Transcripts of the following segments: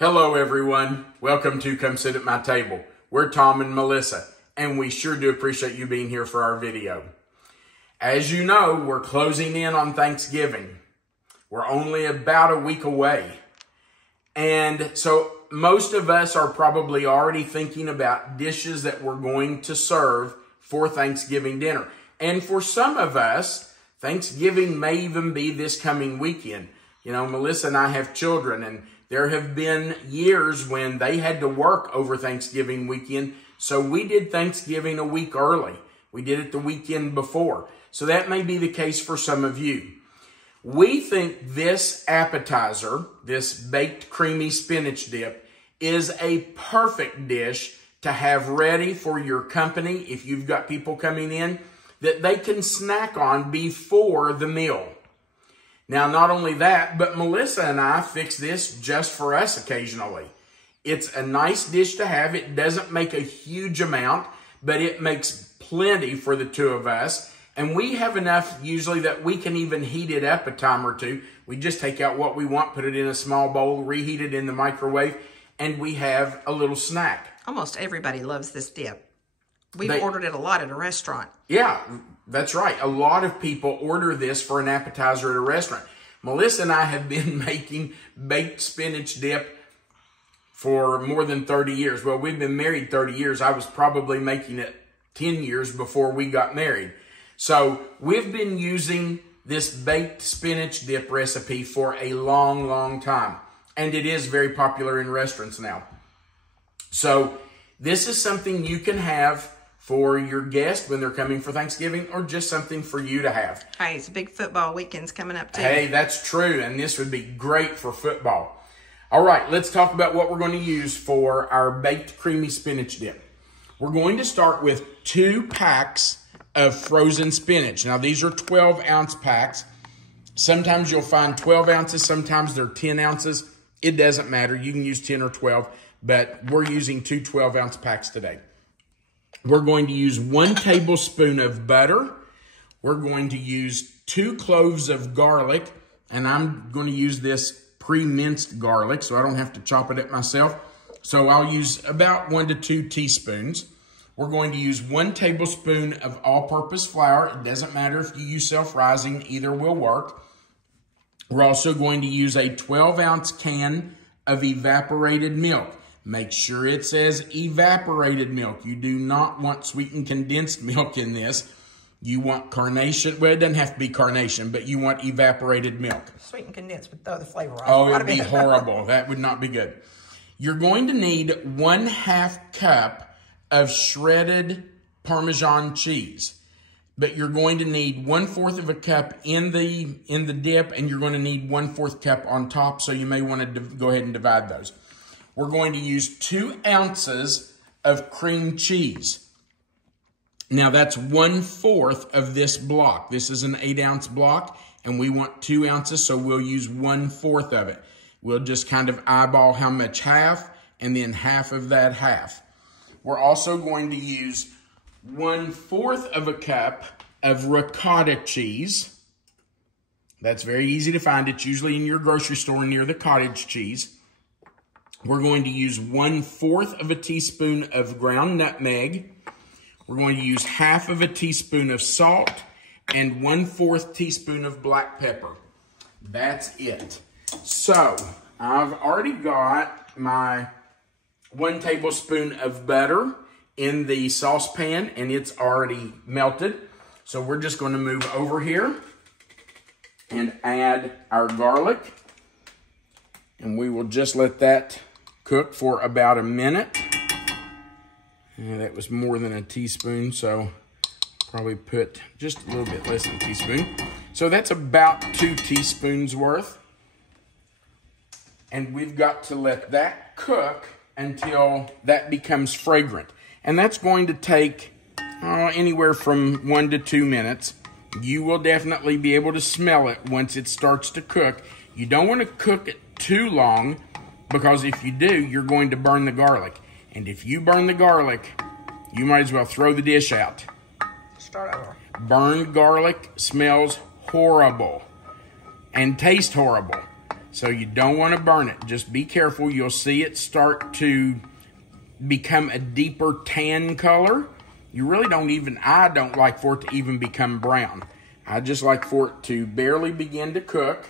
Hello everyone, welcome to Come Sit at My Table. We're Tom and Melissa, and we sure do appreciate you being here for our video. As you know, we're closing in on Thanksgiving. We're only about a week away. And so most of us are probably already thinking about dishes that we're going to serve for Thanksgiving dinner. And for some of us, Thanksgiving may even be this coming weekend. You know, Melissa and I have children, and there have been years when they had to work over Thanksgiving weekend, so we did Thanksgiving a week early. We did it the weekend before. So that may be the case for some of you. We think this appetizer, this baked creamy spinach dip, is a perfect dish to have ready for your company if you've got people coming in that they can snack on before the meal. Now, not only that, but Melissa and I fix this just for us occasionally. It's a nice dish to have. It doesn't make a huge amount, but it makes plenty for the two of us. And we have enough usually that we can even heat it up a time or two. We just take out what we want, put it in a small bowl, reheat it in the microwave, and we have a little snack. Almost everybody loves this dip. We've ordered it a lot at a restaurant. Yeah, that's right. A lot of people order this for an appetizer at a restaurant. Melissa and I have been making baked spinach dip for more than 30 years. Well, we've been married 30 years. I was probably making it 10 years before we got married. So we've been using this baked spinach dip recipe for a long, long time. And it is very popular in restaurants now. So this is something you can have for your guests when they're coming for Thanksgiving, or just something for you to have. Hey, it's a big football weekend's coming up too. Hey, that's true, and this would be great for football. All right, let's talk about what we're going to use for our baked creamy spinach dip. We're going to start with 2 packs of frozen spinach. Now, these are 12-ounce packs. Sometimes you'll find 12 ounces, sometimes they're 10 ounces. It doesn't matter. You can use 10 or 12, but we're using 2 12-ounce packs today. We're going to use 1 tablespoon of butter. We're going to use 2 cloves of garlic, and I'm going to use this pre-minced garlic, so I don't have to chop it up myself. So I'll use about 1 to 2 teaspoons. We're going to use 1 tablespoon of all-purpose flour. It doesn't matter if you use self-rising, either will work. We're also going to use a 12-ounce can of evaporated milk. Make sure it says evaporated milk. You do not want sweetened condensed milk in this. You want carnation. Well, it doesn't have to be carnation, but you want evaporated milk. Sweetened condensed would throw the flavor off. Oh, it would be horrible. That would not be good. You're going to need 1/2 cup of shredded Parmesan cheese. But you're going to need 1/4 of a cup in the dip, and you're going to need 1/4 cup on top, so you may want to go ahead and divide those. We're going to use 2 ounces of cream cheese. Now that's 1/4 of this block. This is an 8-ounce block, and we want 2 ounces, so we'll use 1/4 of it. We'll just kind of eyeball how much half, and then half of that half. We're also going to use 1/4 of a cup of ricotta cheese. That's very easy to find. It's usually in your grocery store near the cottage cheese. We're going to use 1/4 of a teaspoon of ground nutmeg. We're going to use 1/2 of a teaspoon of salt and 1/4 teaspoon of black pepper. That's it. So I've already got my 1 tablespoon of butter in the saucepan, and it's already melted. So we're just going to move over here and add our garlic. And we will just let that cook for about a minute. And that was more than a teaspoon, so probably put just a little bit less than a teaspoon. So that's about 2 teaspoons worth. And we've got to let that cook until that becomes fragrant. And that's going to take anywhere from 1 to 2 minutes. You will definitely be able to smell it once it starts to cook. You don't want to cook it too long, because if you do, you're going to burn the garlic. And if you burn the garlic, you might as well throw the dish out. Start over. Burned garlic smells horrible and tastes horrible. So you don't want to burn it. Just be careful. You'll see it start to become a deeper tan color. You really don't even, I don't like for it to even become brown. I just like for it to barely begin to cook.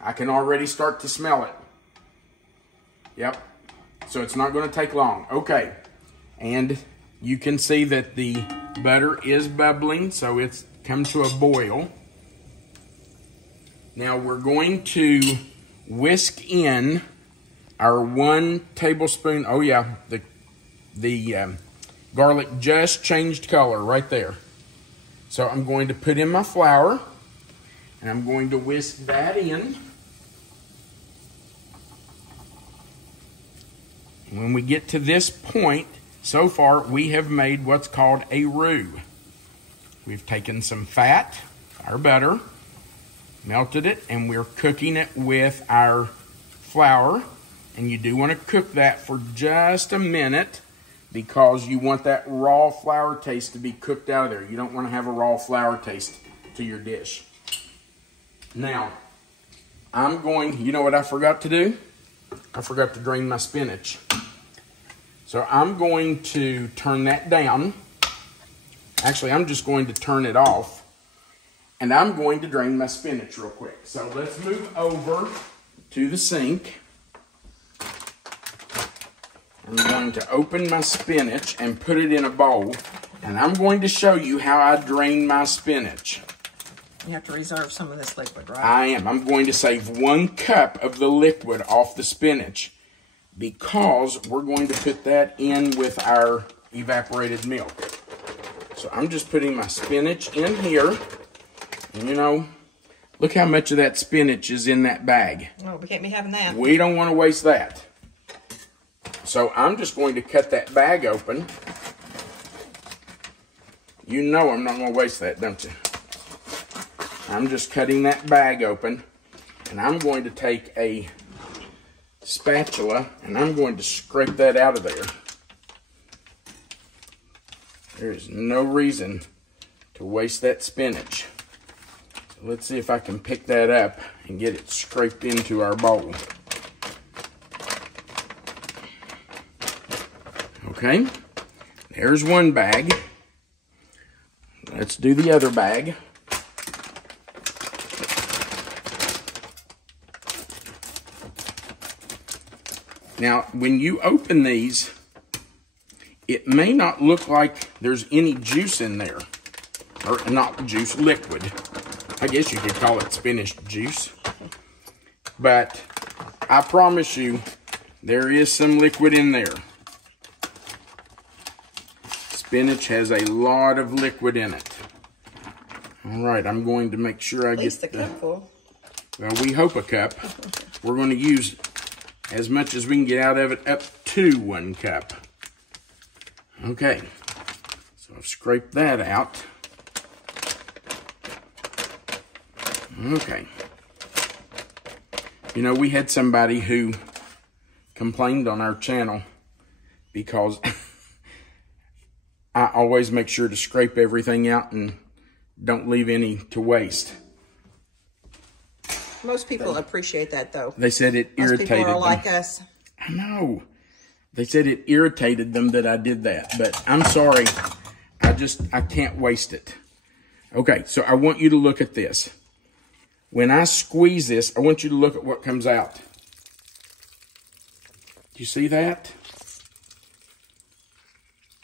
I can already start to smell it. Yep. So it's not going to take long. Okay. And you can see that the butter is bubbling, so it's come to a boil. Now we're going to whisk in our 1 tablespoon. Oh yeah, the garlic just changed color right there. So I'm going to put in my flour, and I'm going to whisk that in. When we get to this point, so far we have made what's called a roux. We've taken some fat, our butter, melted it, and we're cooking it with our flour. And you do want to cook that for just a minute because you want that raw flour taste to be cooked out of there. You don't want to have a raw flour taste to your dish. Now, I'm going, you know what I forgot to do? I forgot to drain my spinach. So I'm going to turn that down. Actually, I'm just going to turn it off. And I'm going to drain my spinach real quick. So let's move over to the sink. I'm going to open my spinach and put it in a bowl. And I'm going to show you how I drain my spinach. You have to reserve some of this liquid, right? I am. I'm going to save 1 cup of the liquid off the spinach because we're going to put that in with our evaporated milk. So I'm just putting my spinach in here. And you know, look how much of that spinach is in that bag. Oh, we can't be having that. We don't want to waste that. So I'm just going to cut that bag open. You know I'm not going to waste that, don't you? I'm just cutting that bag open, and I'm going to take a spatula and I'm going to scrape that out of there. There's no reason to waste that spinach. So let's see if I can pick that up and get it scraped into our bowl. Okay, there's one bag. Let's do the other bag. Now, when you open these, it may not look like there's any juice in there. Or not juice, liquid. I guess you could call it spinach juice. But I promise you, there is some liquid in there. Spinach has a lot of liquid in it. All right, I'm going to make sure I get the cup full. Well, we hope a cup. We're going to use as much as we can get out of it, up to 1 cup. Okay, so I've scraped that out. Okay. You know, we had somebody who complained on our channel because I always make sure to scrape everything out and don't leave any to waste. Most people appreciate that, though. They said it irritated them. Most people are like us. I know. They said it irritated them that I did that. But I'm sorry. I can't waste it. Okay, so I want you to look at this. When I squeeze this, I want you to look at what comes out. Do you see that?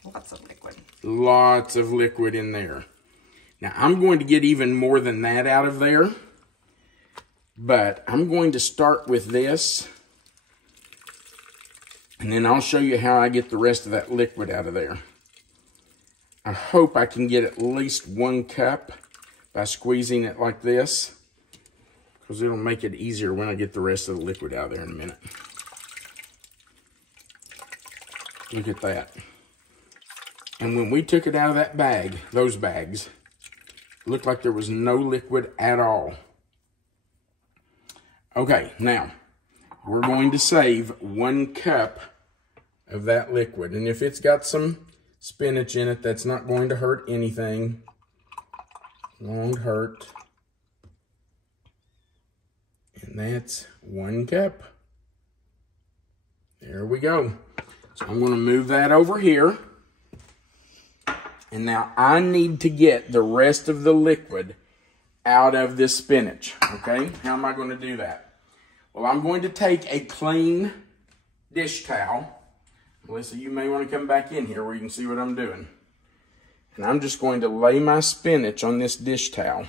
Lots of liquid. Lots of liquid in there. Now, I'm going to get even more than that out of there. But I'm going to start with this. And then I'll show you how I get the rest of that liquid out of there. I hope I can get at least 1 cup by squeezing it like this. Because it'll make it easier when I get the rest of the liquid out of there in a minute. Look at that. And when we took it out of that bag, those bags, it looked like there was no liquid at all. Okay, now, we're going to save 1 cup of that liquid. And if it's got some spinach in it, that's not going to hurt anything. It won't hurt. And that's 1 cup. There we go. So I'm going to move that over here. And now I need to get the rest of the liquid out of this spinach, okay? How am I going to do that? Well, I'm going to take a clean dish towel. Melissa, you may want to come back in here where you can see what I'm doing. And I'm just going to lay my spinach on this dish towel.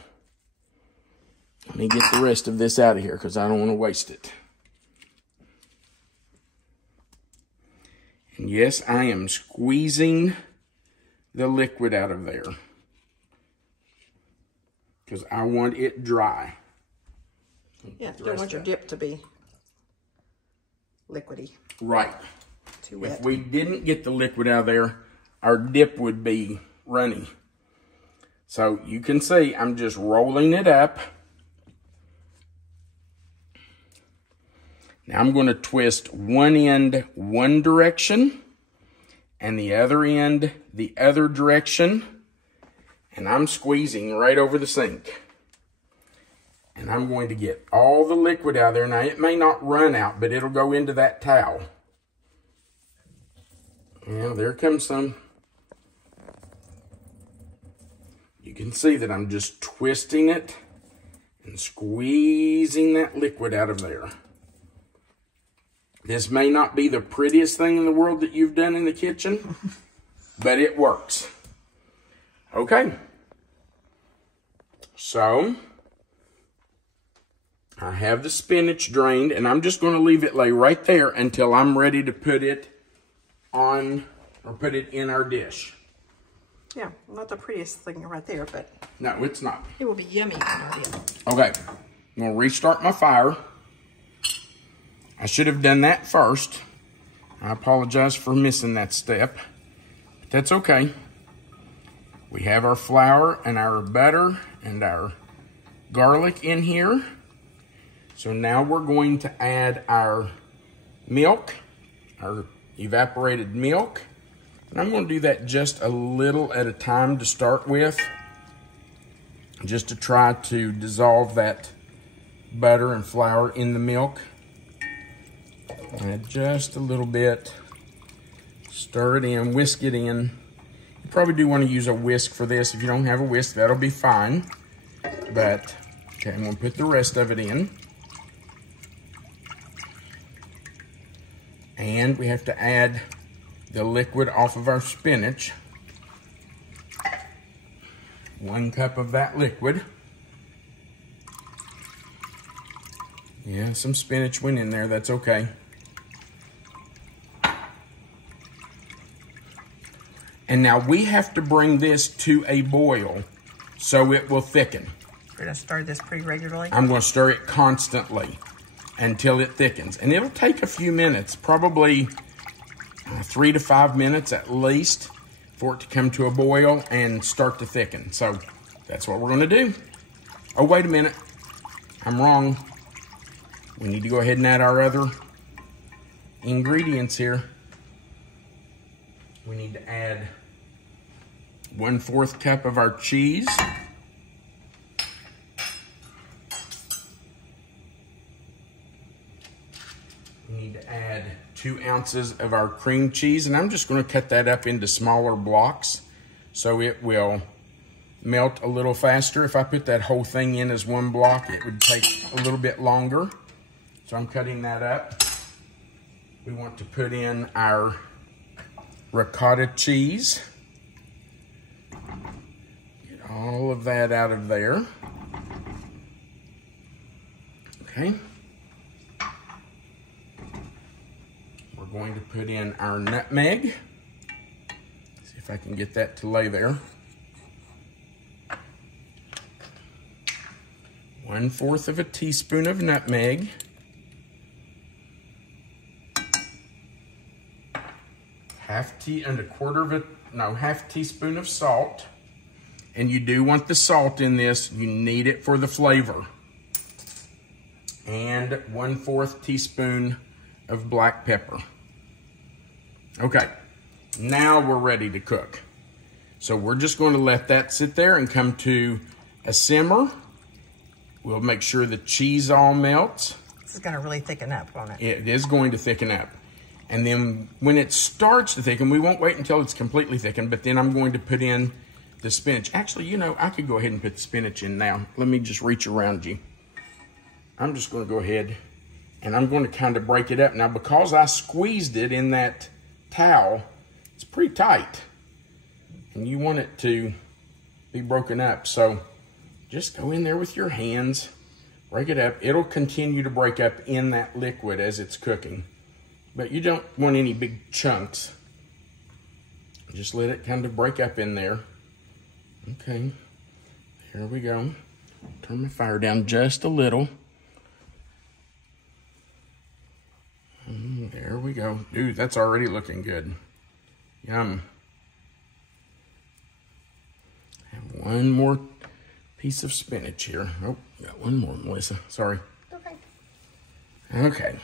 Let me get the rest of this out of here because I don't want to waste it. And yes, I am squeezing the liquid out of there because I want it dry. Yeah, you don't want your dip to be liquidy. Right. Too wet. If we didn't get the liquid out of there, our dip would be runny. So you can see I'm just rolling it up. Now I'm going to twist one end one direction and the other end the other direction. And I'm squeezing right over the sink. And I'm going to get all the liquid out of there. Now it may not run out, but it'll go into that towel. Now there comes some. You can see that I'm just twisting it and squeezing that liquid out of there. This may not be the prettiest thing in the world that you've done in the kitchen, but it works. Okay. So, I have the spinach drained, and I'm just going to leave it lay right there until I'm ready to put it on, or put it in our dish. Yeah, not the prettiest thing right there, but... No, it's not. It will be yummy in our dip. Okay, I'm going to restart my fire. I should have done that first. I apologize for missing that step, but that's okay. We have our flour and our butter and our garlic in here. So now we're going to add our milk, our evaporated milk. And I'm going to do that just a little at a time to start with, just to try to dissolve that butter and flour in the milk. Add just a little bit, stir it in, whisk it in. You probably do want to use a whisk for this. If you don't have a whisk, that'll be fine. But, okay, I'm going to put the rest of it in. And we have to add the liquid off of our spinach. 1 cup of that liquid. Yeah, some spinach went in there, that's okay. And now we have to bring this to a boil so it will thicken. You're going to stir this pretty regularly? I'm going to stir it constantly until it thickens. And it'll take a few minutes, probably 3 to 5 minutes at least, for it to come to a boil and start to thicken. So that's what we're going to do. Oh, wait a minute. I'm wrong. We need to go ahead and add our other ingredients here. We need to add 1/4 cup of our cheese. We need to add 2 ounces of our cream cheese, and I'm just going to cut that up into smaller blocks so it will melt a little faster. If I put that whole thing in as one block, it would take a little bit longer. So I'm cutting that up. We want to put in our ricotta cheese. Get all of that out of there. Okay. We're going to put in our nutmeg. See if I can get that to lay there. 1/4 of a teaspoon of nutmeg. Half teaspoon of salt. And you do want the salt in this. You need it for the flavor. And 1/4 teaspoon of black pepper. Okay, now we're ready to cook. So we're just going to let that sit there and come to a simmer. We'll make sure the cheese all melts. This is going to really thicken up, won't it? It is going to thicken up. And then when it starts to thicken, we won't wait until it's completely thickened, but then I'm going to put in the spinach. Actually, you know, I could go ahead and put the spinach in now. Let me just reach around you. I'm just going to go ahead and I'm going to kind of break it up. Now, because I squeezed it in that towel, it's pretty tight. And you want it to be broken up. So just go in there with your hands, break it up. It'll continue to break up in that liquid as it's cooking. But you don't want any big chunks. Just let it kind of break up in there. Okay, here we go. Turn my fire down just a little. There we go. Dude, that's already looking good. Yum. Have one more piece of spinach here. Oh, got one more, Melissa. Sorry. Okay. Okay.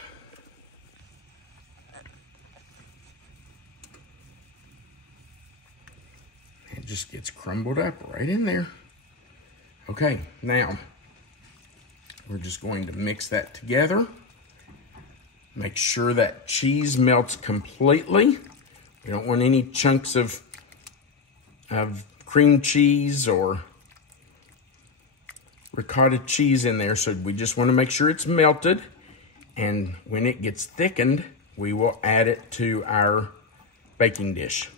It just gets crumbled up right in there. Okay, now we're just going to mix that together. Make sure that cheese melts completely. You don't want any chunks of cream cheese or ricotta cheese in there, so we just want to make sure it's melted. And when it gets thickened, we will add it to our baking dish.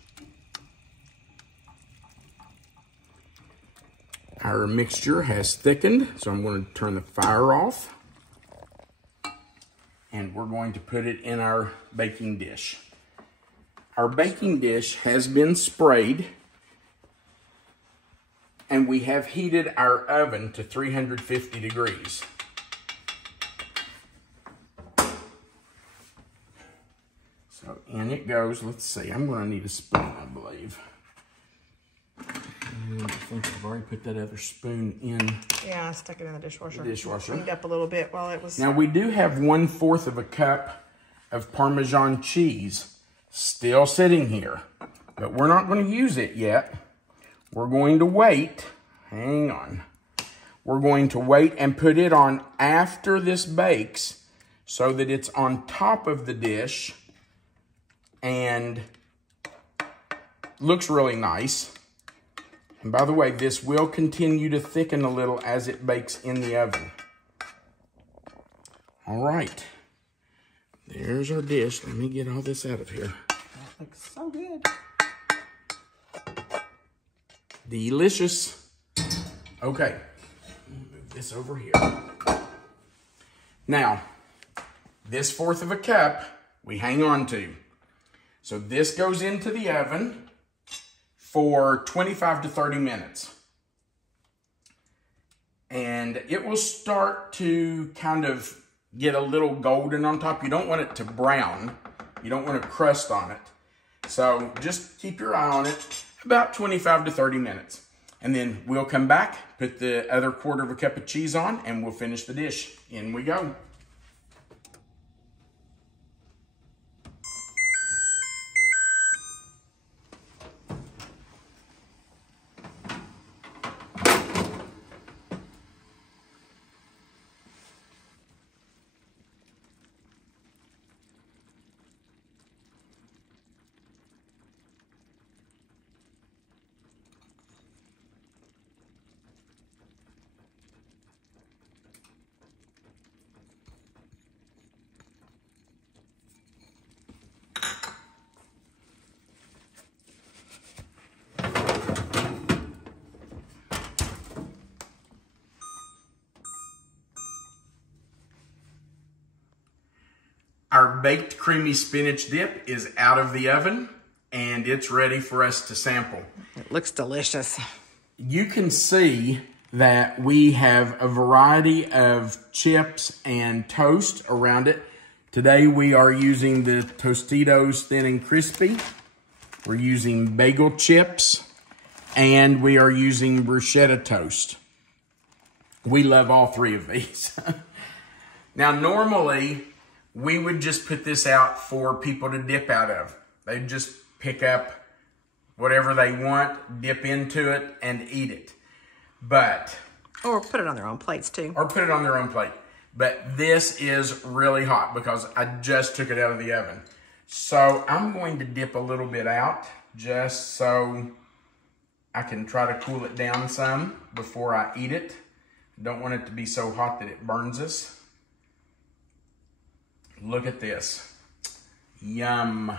Our mixture has thickened, so I'm going to turn the fire off. And we're going to put it in our baking dish. Our baking dish has been sprayed, and we have heated our oven to 350 degrees. So in it goes. Let's see, I'm going to need a spoon, I believe. And I think I've already put that other spoon in. Yeah, I stuck it in the dishwasher. Dishwasher. Cleaned up a little bit while it was... Now we do have 1/4 of a cup of Parmesan cheese still sitting here, but we're not going to use it yet. We're going to wait. Hang on. We're going to wait and put it on after this bakes so that it's on top of the dish and looks really nice. And by the way, this will continue to thicken a little as it bakes in the oven. All right. There's our dish. Let me get all this out of here. That looks so good. Delicious. Okay. Move this over here. Now, this 1/4 of a cup we hang on to. So this goes into the oven for 25 to 30 minutes. And it will start to kind of get a little golden on top. You don't want it to brown. You don't want a crust on it. So just keep your eye on it, about 25 to 30 minutes. And then we'll come back, put the other 1/4 of a cup of cheese on, and we'll finish the dish. In we go. Our baked creamy spinach dip is out of the oven and it's ready for us to sample. It looks delicious. You can see that we have a variety of chips and toast around it. Today we are using the Tostitos Thin and Crispy. We're using bagel chips and we are using bruschetta toast. We love all 3 of these. Now normally, we would just put this out for people to dip out of. They'd just pick up whatever they want, dip into it, and eat it. But Or put it on their own plates too. Or put it on their own plate. But this is really hot because I just took it out of the oven. So I'm going to dip a little bit out just so I can try to cool it down some before I eat it. Don't want it to be so hot that it burns us. Look at this. Yum.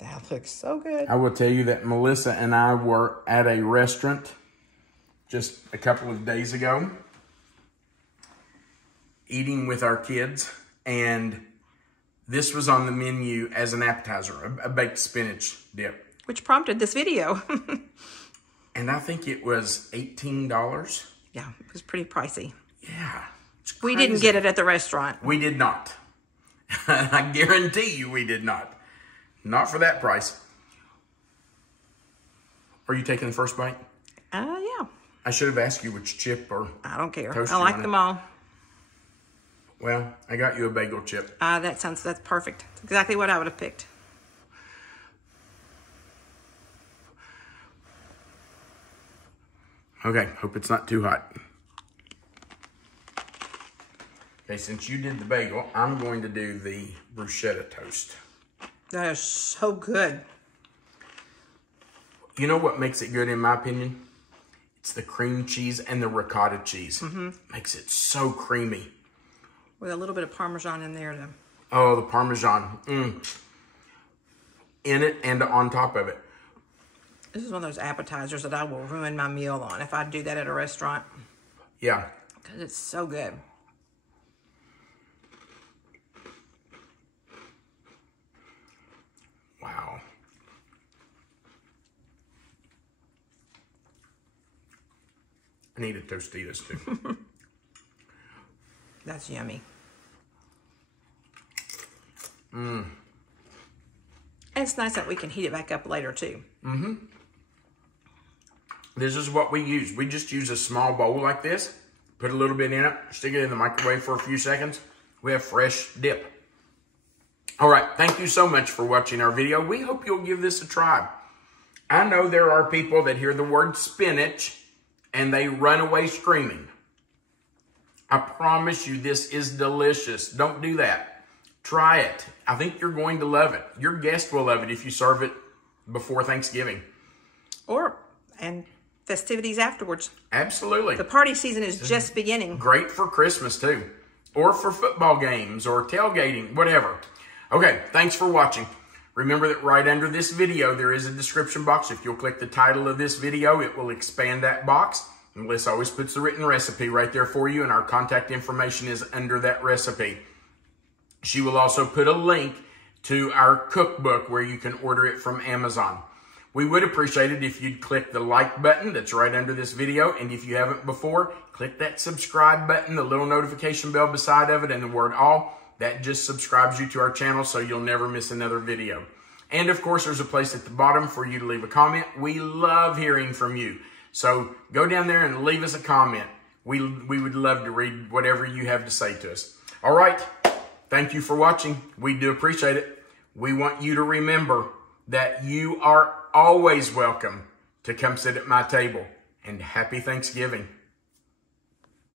That looks so good. I will tell you that Melissa and I were at a restaurant just a couple of days ago, eating with our kids, and this was on the menu as an appetizer, a baked spinach dip. Which prompted this video. And I think it was $18. Yeah, it was pretty pricey. Yeah. We didn't get it at the restaurant. We did not. I guarantee you we did not. Not for that price. Are you taking the first bite? Yeah. I should have asked you which chip or I don't care. toast I like them all. Well, I got you a bagel chip. That's perfect. That's exactly what I would have picked. Okay, hope it's not too hot. Okay, since you did the bagel, I'm going to do the bruschetta toast. That is so good. You know what makes it good in my opinion? It's the cream cheese and the ricotta cheese. Makes it so creamy. With a little bit of Parmesan in there. Oh, the Parmesan. In it and on top of it. This is one of those appetizers that I will ruin my meal on if I do that at a restaurant. Yeah. Because it's so good. Wow. I need a Tostitos too. That's yummy. Mm. And it's nice that we can heat it back up later too. Mm-hmm. This is what we use. We just use a small bowl like this, put a little bit in it, stick it in the microwave for a few seconds. We have fresh dip. All right, thank you so much for watching our video. We hope you'll give this a try. I know there are people that hear the word spinach and they run away screaming. I promise you this is delicious. Don't do that. Try it. I think you're going to love it. Your guest will love it if you serve it before Thanksgiving. And festivities afterwards. Absolutely. The party season is just beginning. Great for Christmas too. Or for football games or tailgating, whatever. Okay, thanks for watching. Remember that right under this video, there is a description box. If you'll click the title of this video, it will expand that box. Melissa always puts the written recipe right there for you, and our contact information is under that recipe. She will also put a link to our cookbook where you can order it from Amazon. We would appreciate it if you'd click the like button that's right under this video. And if you haven't before, click that subscribe button, the little notification bell beside of it, and the word all. That just subscribes you to our channel so you'll never miss another video. And of course, there's a place at the bottom for you to leave a comment. We love hearing from you. So go down there and leave us a comment. We would love to read whatever you have to say to us. All right. Thank you for watching. We do appreciate it. We want you to remember that you are always welcome to come sit at my table. And happy Thanksgiving.